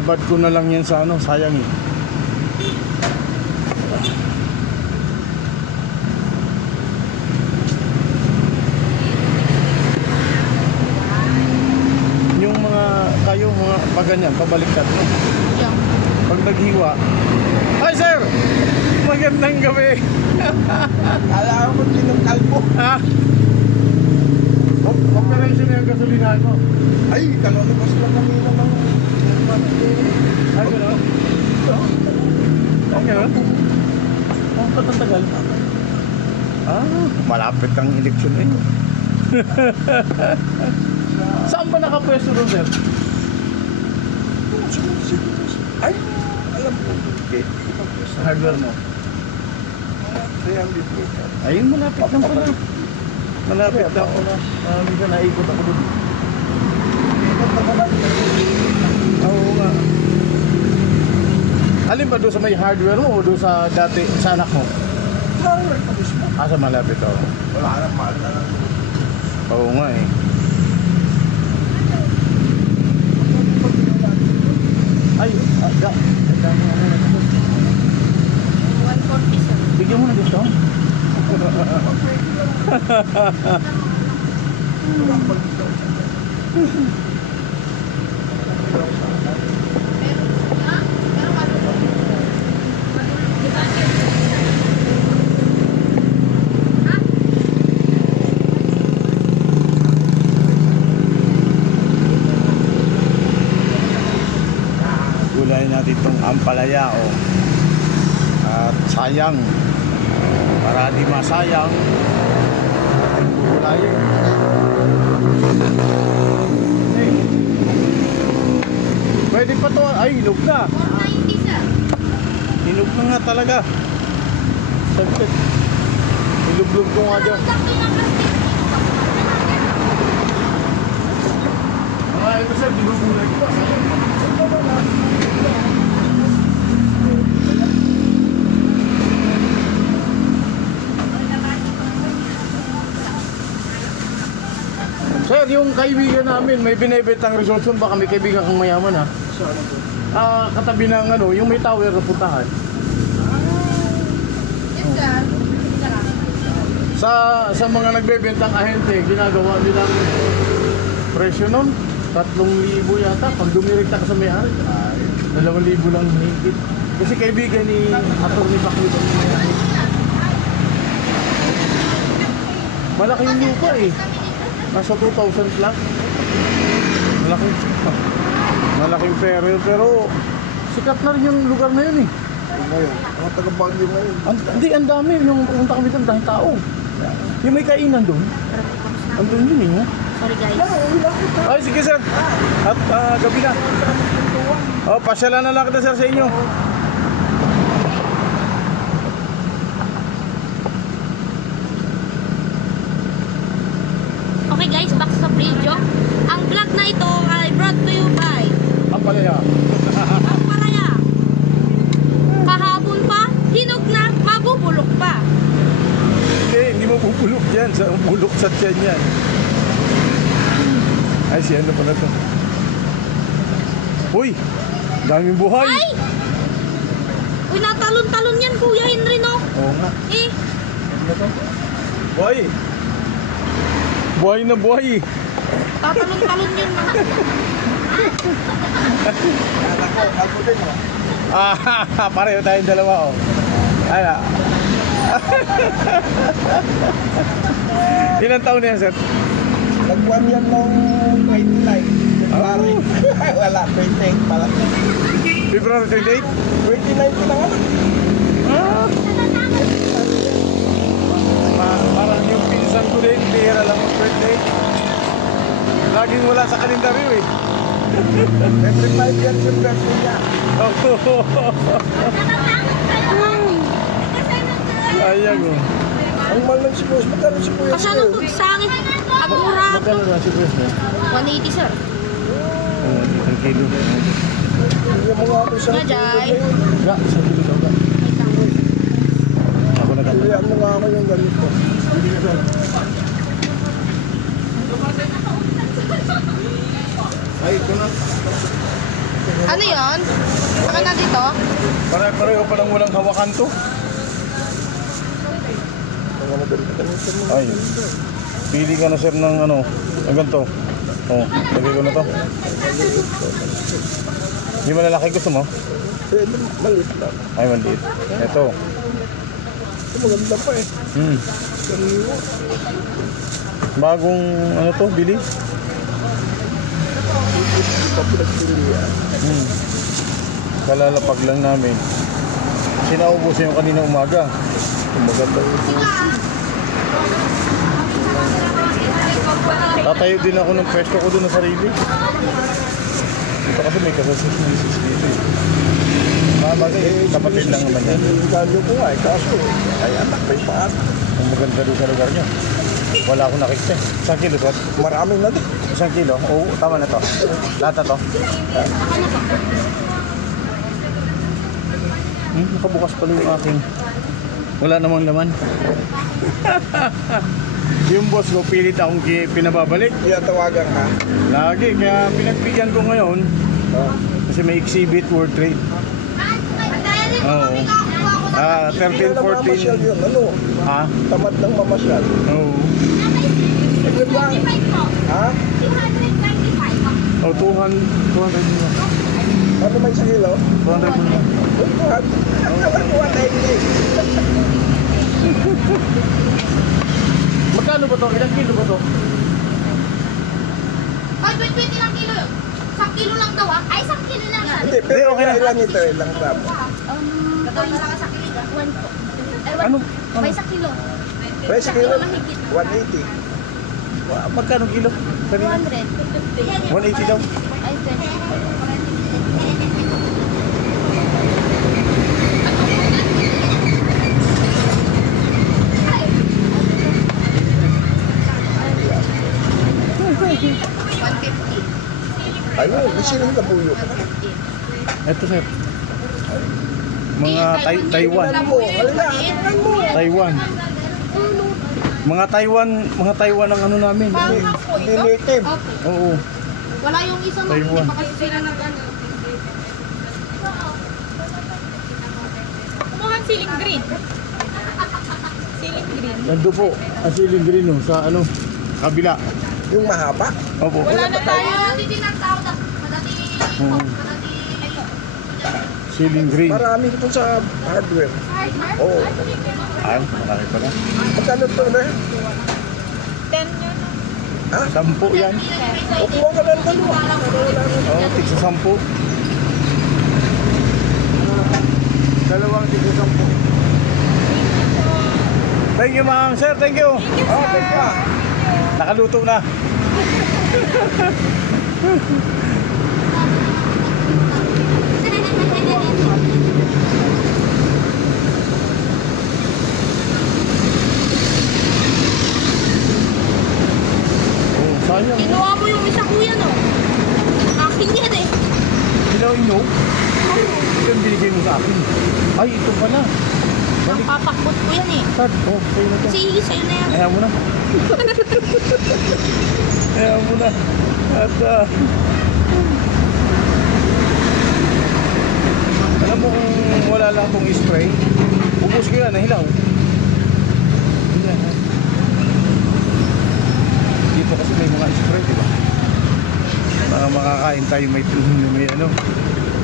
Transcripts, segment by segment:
Ibabad ko na lang yan sa ano, sayang eh. Yung mga, kayo mga pag ganyan, pabaliktad no? Yeah. Pag naghiwa. Hi sir! Magandang gabi! Alam mo sinong kalbo. Ha? Operation na yung gasolinahan mo. Ay, kalulubos lang kami ng Ay, gano'n? Ay, gano'n? Oh, ba't ang tagal? Malapit ang eleksyon eh. Saan ba nakapwesto doon, sir? Ay, alam mo. Okay. Sa hardware mo? Ayun, malapit lang pala. Malapit lang ako na. Minsan naikot ako doon. Oo nga. Alin ba doon sa may hardware mo o doon sa dati, sa anak mo? Sa malapit ako. Wala na, mahal na lang. Oo nga eh. Ay, aga. 140 sir. Bigyan mo na dito. Gulayin natin itong ampalaya oh. At sayang para di masayang gulayin. Hey. Pwede pa to. Ay, hinog na. 490 sir. Hinog na nga talaga. Saglit. Hilublog ko nga dyan. Mga ito sir, dinugulay ko. Sir, yung kaibigan namin may binebetang resolution, baka may kaibigan kang mayaman ha. Katabi ng ano, yung may tower na puntahan. Yes sir. Sa mga nagbebentang ahente, ginagawa nilang presyo nun 3,000 yata. Pag dumirekta ka sa may-ari, 2,000 lang higit. Kasi kaibigan ni Atty. Baklit ang may-ari. Malaki yung lupa eh. Nasa 2,000 plus. Malaking pera yun. Pero sikat na rin yung lugar na yun eh. Ngayon, mga taga-Baguio ngayon. Hindi, ang dami. Yung pumunta kami doon, dahil tao. Yung may kainan doon. Andun yun eh. Sorry guys. Ay, sige sir. At gabi na. Oh, pasyalan na lang kita sir sa inyo. Okay guys, back sa video. Ang vlog na ito ay brought to you by Ampalaya. Ampalaya. Kahapon pa, hinog na, mabubulok pa. Hindi mo bubulok yan. Sa bulok sa tiyan yan. Ay, si ano pala to? Uy! Daming buhay! Ay! Uy, natalon-talon yan Kuya Henry no? Oo nga. Eh, Ano to? Buhay! Buhay na buhay! tatalon-talon yan no? Kala ko, kalbo din mo. Pareho tayong dalawa oh. Ano? Ilang taon na yan, sir? Nagbuwan yan noong 29. February. Wala, 28 pala. February 28? 29 ko na nga. Parang yung pinsan ko din, bihira lang yung birthday. Laging wala sa kalendaryo eh. 25 years yung birthday niya. Sayang oh. Ang mahal ng sibuyas. Magkano sibuyas? Kasya nung tugsangit. Agura. Magkano na si Chris na? 180 sir. Ang kilo. Yung mga ako isang Nga, Jai. Ga, isang kilo daw ga. Ako nagkano. Pilihan mo nga ako yung ganito. Ay, ito na. Ano yun? Saka na dito? Pare-pareho pa lang walang hawakan to. Mga maganda ka nito mo. Ay. Pili ka na sir ng ano, ang ganito. Oh, lagay ko na to. Di malalaki gusto mo? Pwede, maliit lang. Ay, maliit. Ito. Ito maganda pa eh. Sariwa. Bagong ano to, bili? Hindi pa pinagpilihan. Kalalapag lang namin. Sinaubusin yung kanina umaga. Ito maganda yung Tatayo din ako ng pwesto ko doon na sarili. Ito kasi may kasasusis dito eh. Bagay, kapatid lang naman yan. Ganyo ko nga eh. Kaso, ay anak, may paat. Ang maganda doon sa lugar niya. Wala akong nakikita eh. Isang kilo, sir? Maraming na din. Isang kilo? Oo, tama na to. Lahat na to. Nakabukas pala yung aking. Wala namang laman. Yung boss ko, pilit akong pinababalik. Kaya tawagan ka. Lagi, kaya pinagbigyan ko ngayon. Kasi may exhibit World Trade. Oo. 13, 14. Yun, ano? Ha? Tamad ng mamasyal. Oo. Ito lang. Ha? Oh, 200 muna. Ano may sa kilo? 200 muna. Uy, 180. Magkano ba to? Ilang kilo ba to? Ay, 20 lang kilo yun. 1 kilo lang daw ah. Ay, 1 kilo lang. Hindi, pero okay lang. ilan ito? Ilang gramo? Gagawin na lang sa kilo. 1 po. Ano? May 1 kilo. Price kilo? Mahigit. 180. Magkano kilo? 200. 180 daw. Ay, 20. Ayun, isiling ka buyo. Ito sir. Mga Taiwan. Tingnan mo, halina, tingnan mo. Taiwan. Mga Taiwan ang ano namin. Hindi native. Oo. Wala yung isang Taiwan. hindi pa kasi sila nag-ano. Kumuhan siling green. Siling green. Nandun po, ang siling green no, sa ano, kabila. Yung mahaba. Opo. Wala na tayo. Madati din ang tao. Madati. Siling green. Marami ito sa hardware. Oo. Ay, marami pala. Magkano ito na? 10 yun. Ha? 10 yan. O kuha ka ng dalawa. Oo, tigsa 10. Dalawang tigsa 10. Thank you ma'am, sir, thank you. Okay pa. Nakaluto na. Oh, sayang. Kinuha mo yung isa kuya no? Akin yan eh. Ino? Ito yung binigay mo sa akin. Ay, ito pala. Ang papakbot ko yan eh. Sad. Oh, sa'yo na to. Sige, sa'yo na yan. Ayaw mo na. Ayaw mo na. At, alam mo kung wala lang itong spray, ubus ko yan, nahilaw. Yan, ha? Dito kasi may mga spray, di ba? Mga makakain tayo may ano,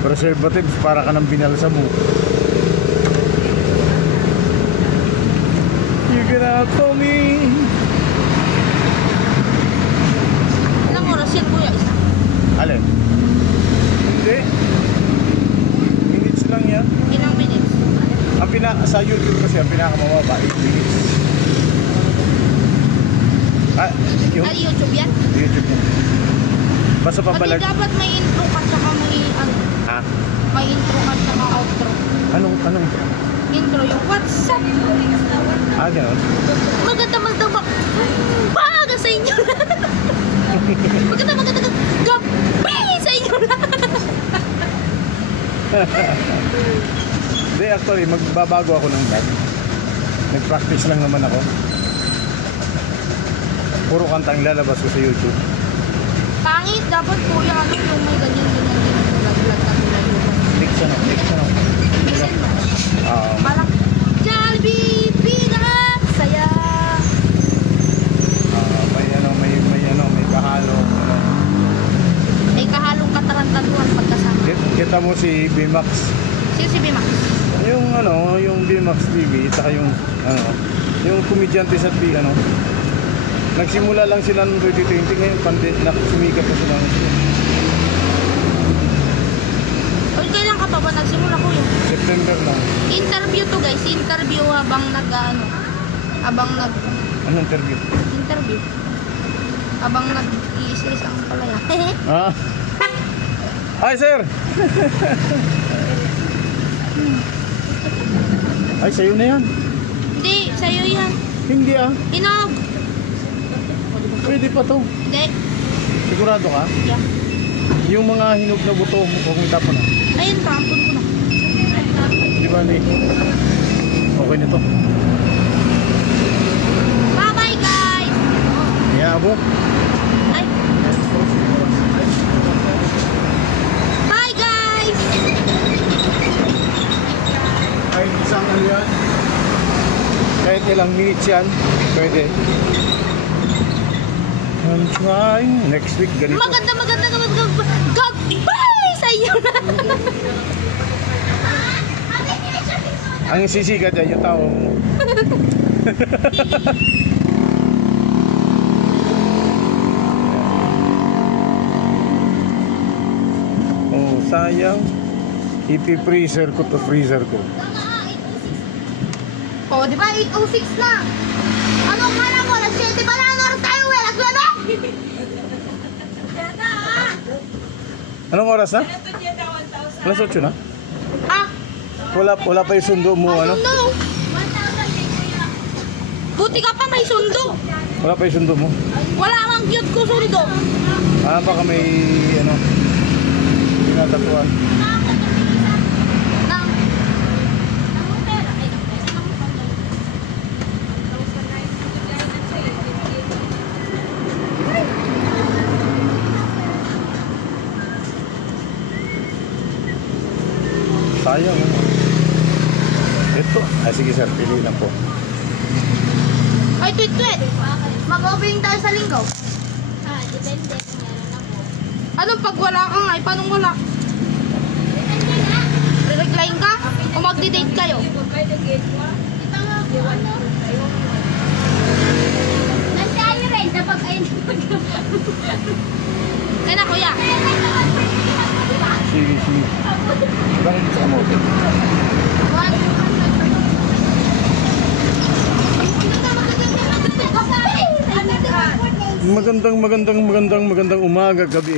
preservatives para ka ng binalsa mo. You're gonna tell me. Ilang oras yan kuya? Isa? Alin? Hindi. Minutes lang yan. Ilang minutes? Sa YouTube kasi ang pinakamababa 8 minutes. Ay, YouTube yan? YouTube yan. Basta Pati pabalag. dapat may intro ka tsaka may ano, Ha? may intro ka tsaka outro. Anong? Intro yung WhatsApp. Ganon. Maganda baga sa inyo. maganda gabi sa inyo. Hindi, actually, magbabago ako ng vlog. Nag-practice lang naman ako. Puro kantang lalabas ko sa YouTube. Pangit dapat kuya ano yung may ganyan vlog Parang Jollibee, pinaka-saya. may kahalong May kahalong katarantaduhan pagkasama. Kita mo si Bimax. Sino si Bimax? Yung Bimax TV, saka yung komedyante sa nagsimula lang sila noong 2020, ngayon sumikat na sila. Uy, kailan ka pa ba nagsimula, kuya? September lang. Interview to, guys. Interview habang Anong interview? interview. Habang nag-iis-is ang palaya. Ah? Hi, sir! Ay, sa'yo na yan. Hindi, sa'yo yan. Hindi ah. Hinog. Pwede pa to. Hindi. Sigurado ka? Yeah. Yung mga hinog na buto, huwag mo tapon ah. Ayun, tampon ko na. Di ba, Nick? Okay na to. Bye-bye, guys! Yabo. Ay, bye, guys! Kahit isang ano yan. Kahit ilang minutes yan. Pwede. I'm trying. Next week, ganito. Maganda. Goodbye sa iyo na. Ang sisikat dyan, yung tao mo. Oh, sayang. Ipi-freezer ko to freezer ko. Oh, di ba? 8:06 na. Anong kala mo? Nag-7 pa na. Ano oras tayo? Alas 9? Anong oras na? Alas 8 na? Ha? Wala pa yung sundo mo, ano? No. Buti ka pa may sundo. Wala pa yung sundo mo? Wala mang cute ko sundo. Ah, baka may, tinatatuan. Nang. Sayang. Ito. Ay, sige sir, pili na po. Ay, tweet. Mag-opening tayo sa linggo. Depende. Anong pag wala ka nga? Paano wala? Re-recline ka? O magdi-date kayo? Nasa ayo rin, napag ayun. Kaya na, kuya. Sige. Bakit sa kamote? Magandang umaga, gabi.